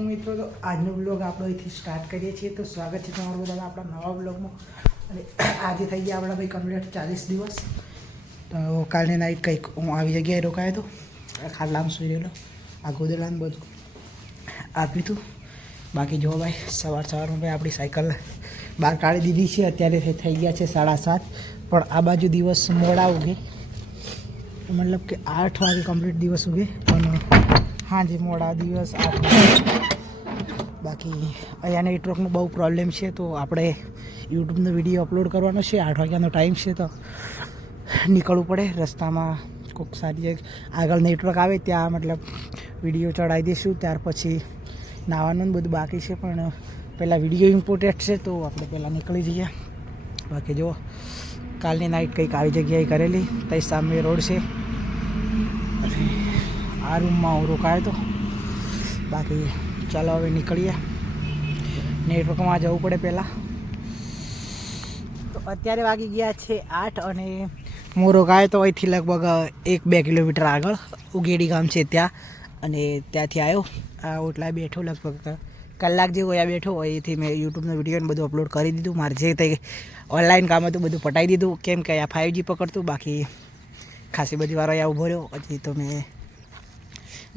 Morning મિત્રો, તો આજનો બ્લોગ આપણો અહીંથી સ્ટાર્ટ કરીએ છીએ. તો સ્વાગત છે તમારું બધાનું આપણા નવા બ્લોગમાં. અને આજે થઈ ગયા આપણા ભાઈ કમ્પ્લીટ 40 દિવસ. તો કાલની નાઈટ કંઈક હું આવી જગ્યાએ રોકાયો હતો, ખાટલામાં સૂઈ રહેલો, આ ગોદડાને બધું આપ્યું હતું. બાકી જો ભાઈ સવારમાં ભાઈ આપણી સાયકલ બહાર કાઢી દીધી છે. અત્યારે થઈ ગયા છે 7:30, પણ આ બાજુ દિવસ મોડા ઉગે, મતલબ કે 8 વાગે કમ્પ્લીટ દિવસ ઉગે, પણ હાજી મોડા દિવસ 8 વાગે. બાકી અહીંયા નેટવર્કનો બહુ પ્રોબ્લેમ છે, તો આપણે યુટ્યુબનો વિડીયો અપલોડ કરવાનો છે. 8 વાગ્યાનો ટાઈમ છે, તો નીકળવું પડે. રસ્તામાં કોઈક સારી આગળ નેટવર્ક આવે ત્યાં મતલબ વિડીયો ચડાવી દઈશું. ત્યાર પછી નાવાનું બધું બાકી છે, પણ પહેલાં વિડીયો ઇમ્પોર્ટન્ટ છે, તો આપણે પહેલાં નીકળી જઈએ. બાકી જો કાલની નાઈટ કંઈક આવી જગ્યાએ કરેલી, ત્યાં સામે રોડ છે, આ રૂમમાં હું રોકાયો હતો. બાકી ચાલો હવે નીકળીએ, નેટવર્કમાં જવું પડે પહેલાં. તો અત્યારે વાગી ગયા છે 8 અને હું રોકાયો તો અહીંથી લગભગ 1-2 કિલોમીટર આગળ ઉગેડી ગામ છે ત્યાં, અને ત્યાંથી આવ્યો. આ ઓટલા બેઠો લગભગ કલાક જેવું અહીંયા બેઠો. અહીંથી મેં યુટ્યુબનો વિડીયો બધું અપલોડ કરી દીધું. મારે જે કંઈ ઓનલાઈન કામ હતું બધું પટાવી દીધું, કેમ કે અહીંયા 5G પકડતું. બાકી ખાસી બધી વાર અહીંયા ઊભો રહ્યો. હજી તો મેં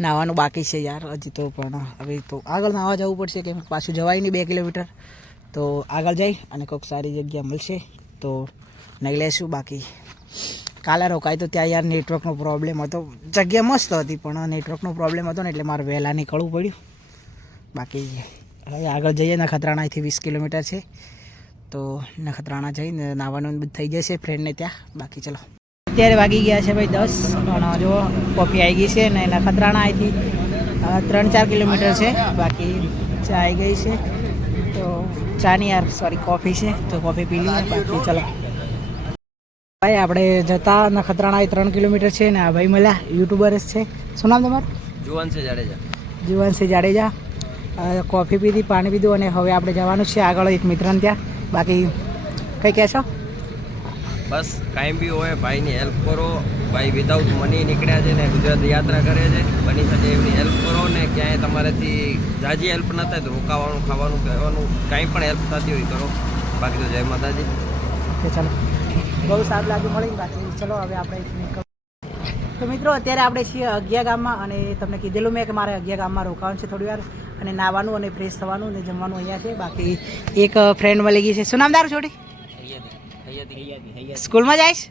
નાહવાનું બાકી છે યાર હજી તો, પણ હવે તો આગળ નાહવા જવું પડશે, કેમ પાછું જવાય નહીં 2 કિલોમીટર. તો આગળ જઈ અને કોઈક સારી જગ્યા મળશે તો નહીં લેશું. બાકી કાલે રોકાય તો ત્યાં યાર નેટવર્કનો પ્રોબ્લેમ હતો. જગ્યા મસ્ત હતી, પણ નેટવર્કનો પ્રોબ્લેમ હતો ને એટલે મારે વહેલા નીકળવું પડ્યું. બાકી હવે આગળ જઈએ. નખત્રાણાથી 20 કિલોમીટર છે, તો નખત્રાણા જઈને નાહવાનું બધું થઈ જશે ફ્રેન્ડને ત્યાં. બાકી ચલો અત્યારે વાગી ગયા છે ભાઈ 10, પણ જો કોફી આવી ગઈ છે. ને નખત્રાણા અહીંથી 3-4 કિલોમીટર છે. બાકી ચા આવી ગઈ છે, તો ચાની યાર સોરી કોફી છે, તો કોફી પી લઈએ. બાકી ચલો ભાઈ આપણે જતા નખત્રાણા 3 કિલોમીટર છે ને આ ભાઈ મળ્યા, યુટ્યુબર જ છે. શું નામ તમારું? જીવનસિંહ જાડેજા. જીવનસિંહ જાડેજા. કોફી પીધી, પાણી પીધું, અને હવે આપણે જવાનું છે આગળ એક મિત્રને ત્યાં. બાકી કંઈ કહેશો? બસ કાંઈ બી હોય ભાઈની હેલ્પ કરો. ભાઈ વિધાઉટ મની નીકળ્યા છે ને ગુજરાત યાત્રા કરે છે. બની શકે એમની હેલ્પ કરો, ને ક્યાંય તમારાથી જાજી હેલ્પ ન થાય તો રોકાવાનું, ખાવાનું, કહેવાનું, કાંઈ પણ હેલ્પ થતી હોય કરો. બાકી તો જય માતાજી. ઓકે ચાલો, બહુ સારું લાગ્યું મળી. બાકી ચલો હવે આપણે નીકળ. તો મિત્રો અત્યારે આપણે છીએ અગિયા ગામમાં, અને તમને કીધેલું મેં કે મારે અગિયા ગામમાં રોકાવાનું છે થોડી વાર, અને નાવાનું અને ફ્રેશ થવાનું અને જમવાનું અહીંયા છે. બાકી એક ફ્રેન્ડ મળી ગઈ છે. શું નામ તારું છોડી? સ્કૂલમાં જાય છે?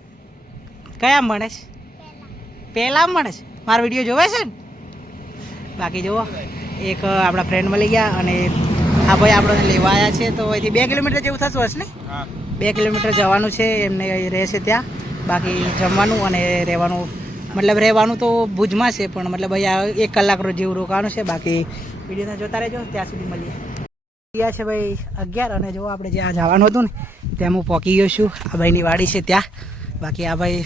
કયા ભણે છે? પહેલાં ભણે છે? મારો વિડીયો જોવે છે ને? બાકી જુઓ એક આપણા ફ્રેન્ડ મળી ગયા, અને આ ભાઈ આપણને લેવા આવ્યા છે. તો અહીંથી 2 કિલોમીટર જેવું થતું હશે ને? 2 કિલોમીટર જવાનું છે એમને, રહેશે ત્યાં. બાકી જમવાનું અને રહેવાનું, મતલબ રહેવાનું તો ભુજમાં છે, પણ મતલબ અહીંયા 1 કલાક જેવું રોકાવાનું છે. બાકી વિડીયોને જોતા રહેજો, ત્યાં સુધી મળીએ. ગયા છે ભાઈ 11, અને જો આપણે જ્યાં જવાનું હતું ને ત્યાં હું પહોંચી ગયો છું. આ ભાઈની વાડી છે ત્યાં. બાકી આ ભાઈ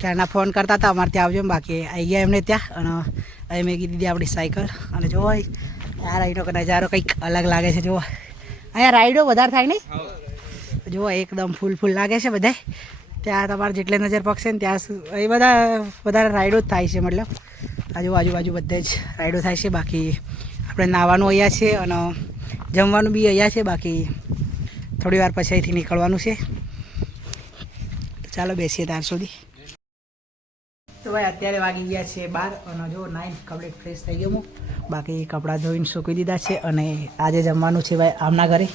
ક્યારના ફોન કરતા હતા અમારે ત્યાં આવજો. બાકી આવી ગયા એમને ત્યાં, અને અહીં મેં કીધી દીધી આપણી સાયકલ. અને જો આ રાઈડો નજારો કંઈક અલગ લાગે છે. જો અહીંયા રાઈડો વધારે થાય નહીં? જો એકદમ ફૂલ લાગે છે બધા. ત્યાં તમારે જેટલે નજર પકશે ને ત્યાં એ બધા વધારે રાઈડો જ થાય છે. મતલબ આજુબાજુ બધે જ રાઈડો થાય છે. બાકી આપણે નાહવાનું અહીંયા છે, અને જમવાનું બી અહીંયા છે. બાકી થોડી વાર પછી અહીંથી નીકળવાનું છે. તો ચાલો બેસીએ ત્યાં સુધી. તો ભાઈ અત્યારે વાગી ગયા છે 12, અને જો 9 કમ્પ્લીટ ફ્રેશ થઈ ગયો હું. બાકી કપડાં ધોઈને સૂકવી દીધા છે, અને આજે જમવાનું છે ભાઈ આમના ઘરે.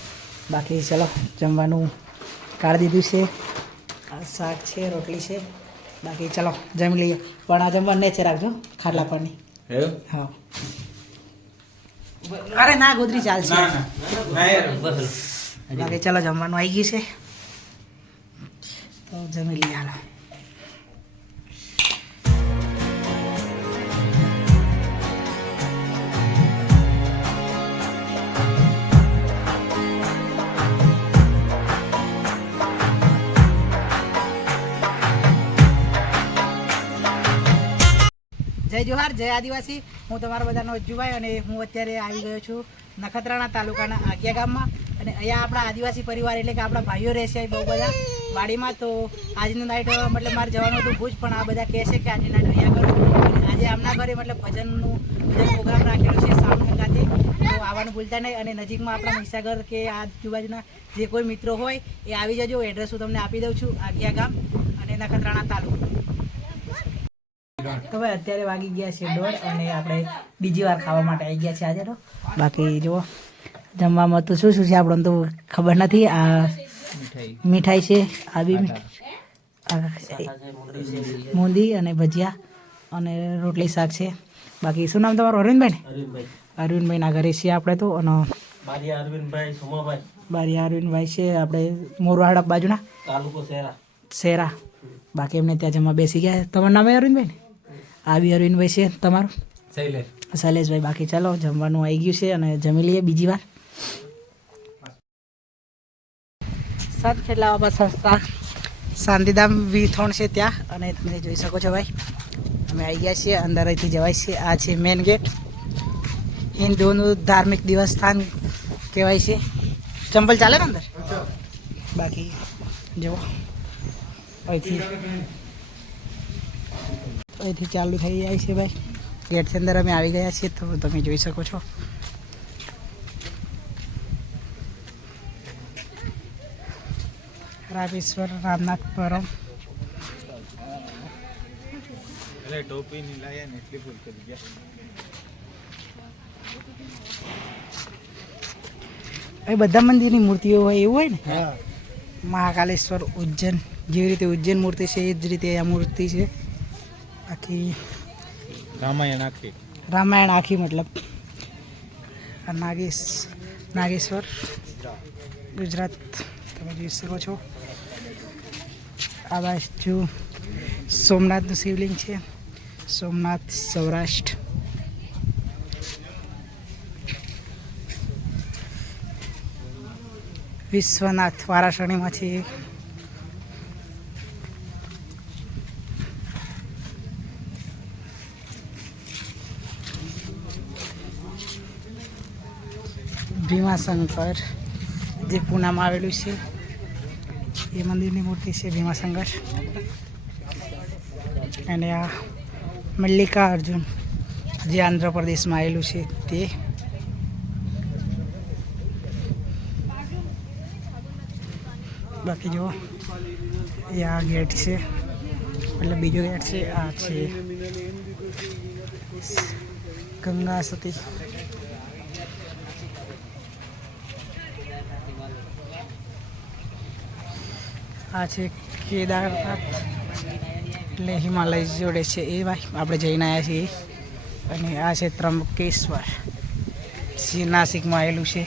બાકી ચલો જમવાનું કાઢી દીધું છે. શાક છે, રોટલી છે. બાકી ચલો જમી લઈએ. પણ આ જમવાનું નેચે રાખજો, ખાટલા પરની. હા, અરે ના ગોદરી ચાલશે. બાકી ચલો જમવાનું આવી ગયું છે, તો જમી લઈએ. હાલો જય જોહાર, જય આદિવાસી. હું તમારા બધાનો અજ્જુભાઈ, અને હું અત્યારે આવી ગયો છું નખત્રાણા તાલુકાના આગિયા ગામમાં. અને અહીંયા આપણા આદિવાસી પરિવાર એટલે કે આપણા ભાઈઓ રહેશે બહુ બધા વાડીમાં. તો આજની નાઈટ મતલબ મારે જવાનું હતું ભુજ, પણ આ બધા કહે છે કે આજની નાઈટ અહીંયા કરો. અને આજે આમના ઘરે મતલબ ભજનનું પ્રોગ્રામ રાખેલો છે સાઉન્ડ ખાતે. આવવાનું ભૂલતા નહીં. અને નજીકમાં આપણા મહીસાગર કે આજુબાજુના જે કોઈ મિત્રો હોય એ આવી જજો. એડ્રેસ હું તમને આપી દઉં છું. આગિયા ગામ અને નખત્રાણા તાલુકો. તો ભાઈ અત્યારે વાગી ગયા છે 1:30 અને આપણે બીજી વાર ખાવા માટે આવી ગયા છે આજે. તો બાકી જુઓ જમવામાં તો શું શું છે આપણને તો ખબર નથી. આ મીઠાઈ છે, આ બી મૂંદી અને ભજીયા અને રોટલી શાક છે. બાકી શું નામ તમારું? અરવિંદભાઈ ને? અરવિંદભાઈના ઘરે છીએ આપણે તો. અને બારિયા અરવિંદભાઈ છે આપણે મોરવાડા બાજુના તાલુકો શેરા. બાકી એમને ત્યાં જમવા બેસી ગયા. તમારું નામ અરવિંદભાઈ ને? આ બી અરવિંદભાઈ છે. તમારું? શૈલેષભાઈ. બાકી ચાલો જમવાનું આવી ગયું છે અને જમી લઈએ બીજી વાર. સાત ખેટલા બાબા સંસ્થા શાંતિધામ વિથોણ છે ત્યાં. અને તમે જોઈ શકો છો ભાઈ અમે આવી ગયા છીએ. અંદર અહીંથી જવાય છે. આ છે મેન ગેટ. હિન્દુઓનું ધાર્મિક દિવસ સ્થાન કહેવાય છે. ચંપલ ચાલે ને અંદર? બાકી જુઓ અહીંથી ચાલુ થઈ જાય છે ભાઈ. ગેટથી અંદર અમે આવી ગયા છીએ તો તમે જોઈ શકો છો. રામેશ્વર રામનાથપુરમ. એ બધા મંદિરની મૂર્તિઓ હોય એવું હોય ને. મહાકાલેશ્વર ઉજ્જૈન, જેવી રીતે ઉજ્જૈન મૂર્તિ છે એ જ રીતે આ મૂર્તિ છે. બાકી રામાયણ આખી મતલબ. નાગેશ્વર ગુજરાત તમે જોઈ શકો છો. આ બાજુ સોમનાથનું શિવલિંગ છે. સોમનાથ સૌરાષ્ટ્ર. વિશ્વનાથ વારાણસીમાં છે. ભીમાશંકર જે પૂનામાં આવેલું છે એ મંદિરની મૂર્તિ છે ભીમાશંકર. અને આ મલ્લિકાર્જુન જે આંધ્રપ્રદેશમાં આવેલું છે તે. બાકી જુઓ એ આ ગેટ છે એટલે બીજો ગેટ છે. આ છે ગંગા સતી. આ છે કેદારનાથ એટલે હિમાલય જોડે છે એ ભાઈ આપણે જઈને આવ્યા છીએ. અને આ છે ત્રંબકેશ્વર જે નાસિકમાં આવેલું છે.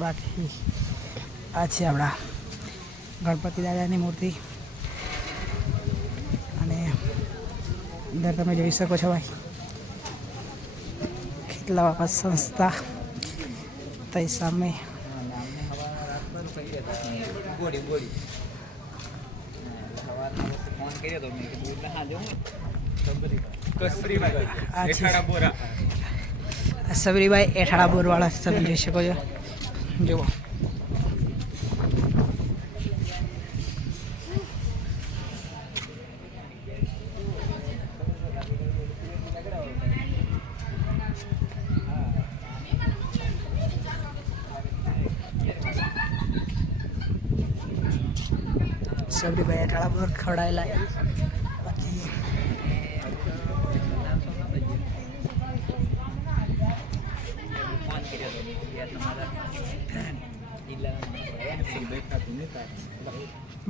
બાકી આ છે આપણા ગણપતિ દાદાની મૂર્તિ. અને અંદર તમે જોઈ શકો છો ભાઈ કેટલા બાપા સંસ્થા તઈ સામે. સબરીભાઈ એઠાડા બોરવાળા તમે જોઈ શકો છો. જુઓ સબરીભાઈ એઠાડા બોર ખવડાયેલા. બાકી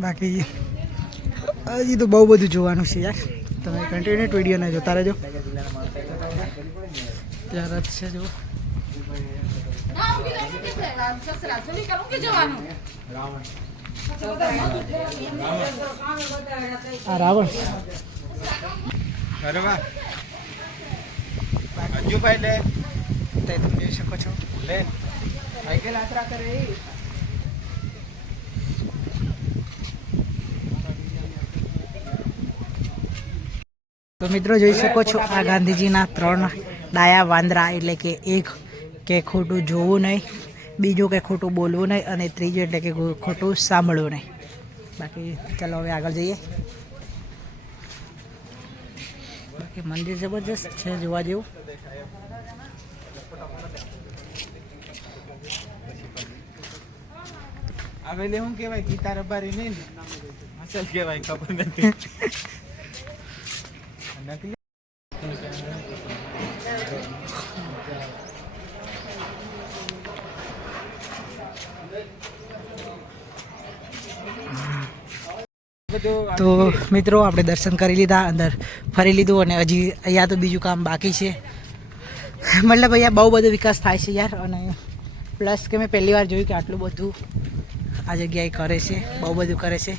બાકી હજી તો બહુ બધું જોવાનું છે યાર. તમે કન્ટિન્યુઅસ વિડીયોને જોતા રહેજો. ત્યાં રથ છે જો. આ રાવણ. અરે વાહ અંજુભાઈ લે તે તમે જોઈ શકો છો. લે સાયકલ યાત્રા કરે. તો મિત્રો જોઈ શકો છો આ ગાંધીજીના 3 ડાયા વાંદરા. એટલે કે એક કે ખોટું જોવું નહીં, બીજું કે ખોટું બોલવું નહીં, અને ત્રીજું એટલે કે ખોટું સાંભળવું નહીં. બાકી ચાલો હવે આગળ જઈએ. બાકી મંદિર જબરજસ્ત છે જોવા જેવું. આવેલે શું કહેવાય ગીતા રબારી નહીં ને અસલ કહેવાય ખબર નથી નકલી તો મિત્રો આપણે દર્શન કરી લીધા, અંદર ફરી લીધું અને હજી અહીંયા તો બીજું કામ બાકી છે. મતલબ અહીંયા બહુ બધો વિકાસ થાય છે યાર. અને પ્લસ કે મેં પહેલી વાર જોયું કે આટલું બધું આ જગ્યાએ કરે છે, બહુ બધું કરે છે.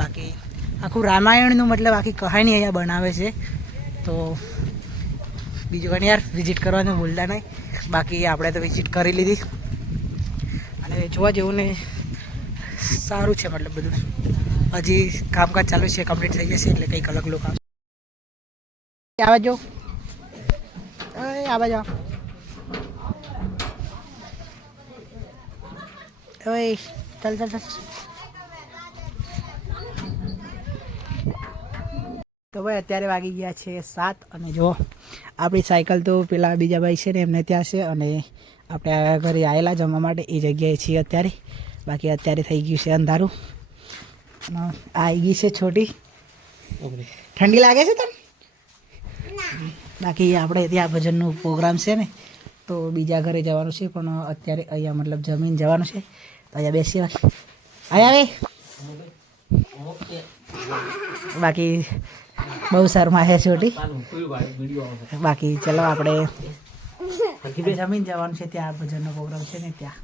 બાકી આખું રામાયણનું મતલબ આખી કહાની અહીંયા બનાવે છે. તો બીજું પણ યાર વિઝિટ કરવાનું ભૂલતા નહીં. બાકી આપણે તો વિઝિટ કરી લીધી અને જોવા જેવું ને સારું છે. મતલબ બધું હજી કામકાજ ચાલુ છે, કમ્પ્લીટ થઈ જશે એટલે કંઈક અલગ લોકો આવવા જો આવવા જાઓ. ઓય ચાલ ચાલ ચાલ. તો ભાઈ અત્યારે વાગી ગયા છે 7 અને જો આપણી સાયકલ તો પેલા બીજા ભાઈ છે ને એમને ત્યાં છે અને આપણે આ ઘરે આવેલા જમવા માટે એ જગ્યાએ છીએ અત્યારે. બાકી અત્યારે થઈ ગયું છે અંધારું. આવી ગઈ છે છોટી. ઠંડી લાગે છે તને? બાકી આપણે ત્યાં ભજનનું પ્રોગ્રામ છે ને તો બીજા ઘરે જવાનું છે, પણ અત્યારે અહીંયા મતલબ જમીન જવાનું છે તો અહીંયા બેસીએ. અહીંયા આવે બાકી બહુ શર્મા છે છોટી. બાકી ચલો આપણે જમીન જવાનું છે, ત્યાં ભજનનો પ્રોગ્રામ છે ને ત્યાં.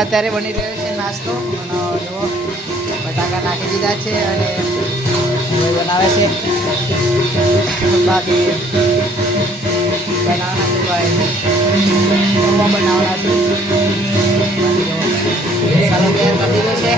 અત્યારે બની રહ્યો છે નાસ્તો અને જુઓ બટાકા નાખી દીધા છે અને હવે બનાવે છે બાકી બનાવવાના છે ભાઈ બનાવવાના છે બાકી જુઓ મસાલો તૈયાર કરી દીધો છે